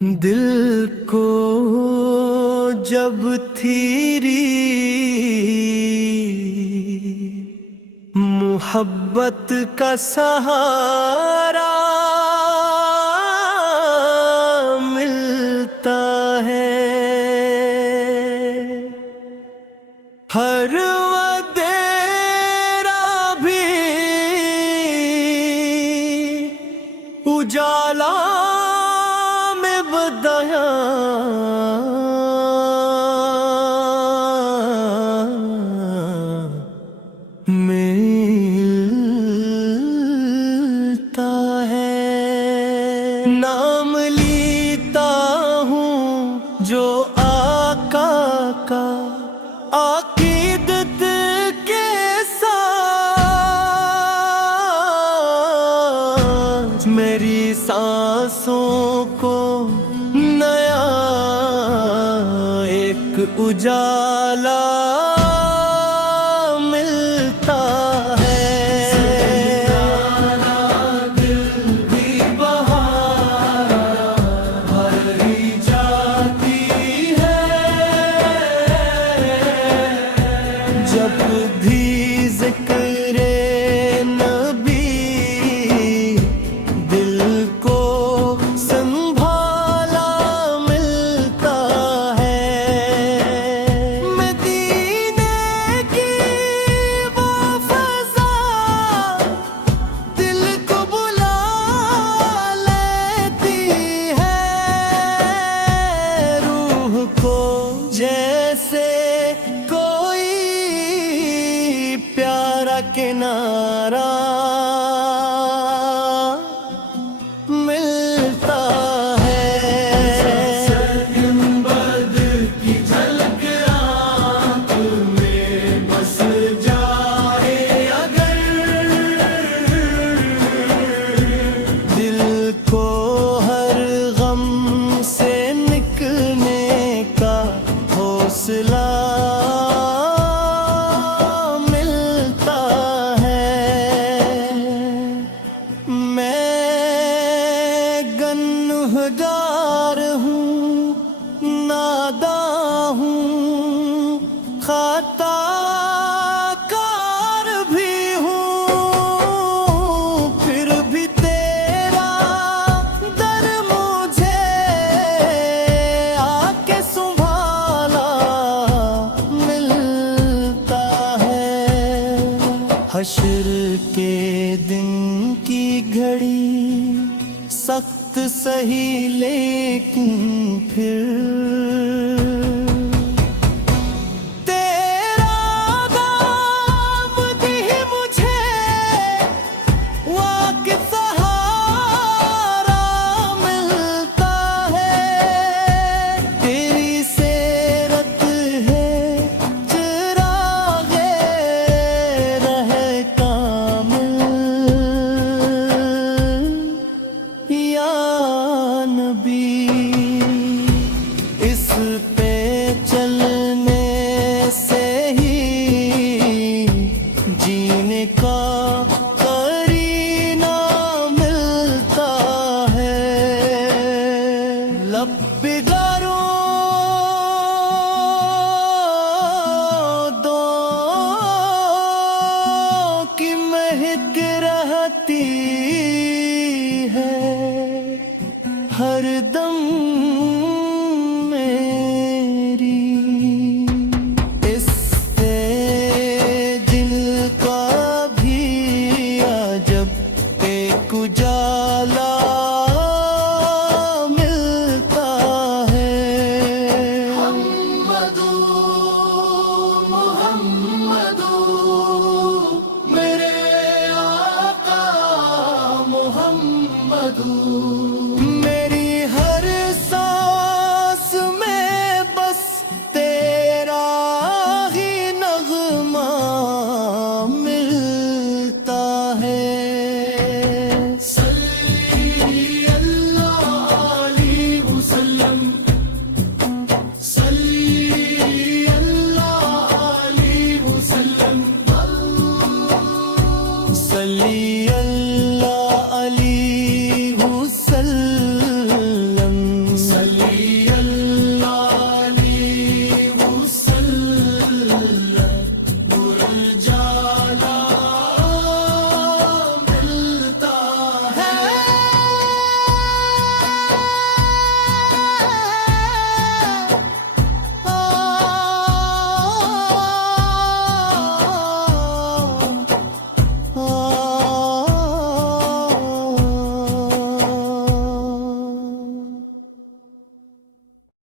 दिल को जब थीरी मोहब्बत का सहारा मिलता है, हर वदेरा भी उजाला में बदया मिलता है। नाम लेता हूँ जो आका का अकीदत के साथ, मेरी सांसों को नया एक उजाला मिलता है। दिल भी बहार भरी जाती है, जब भी ज़िक्र नबी दिल को संभाला मिलता है। मदीने की वो फ़ज़ा दिल को बुला लेती है, रूह को जैसे कोई प्यारा किनारा मिलता है। गुंबद की झलक आँख में बस जाए अगर, दिल को हर गम से निकलने का हौसला मिलता है। मैं गन्हगार हूँ, नादां हूँ, खताकार भी हूँ, फिर भी तेरा दर मुझे आके संभाला मिलता है। हश्र के दिन की घड़ी सख्त सही लेकिन फिर तेरा दामन ही मुझे वाक़ सहारा मिलता है। तेरी सेरत है चिरागे रहे कामिल, या नबी इस पे चलने से ही जीने का करीना मिलता है। लब बिगारों दो की महक रहती है, हर दम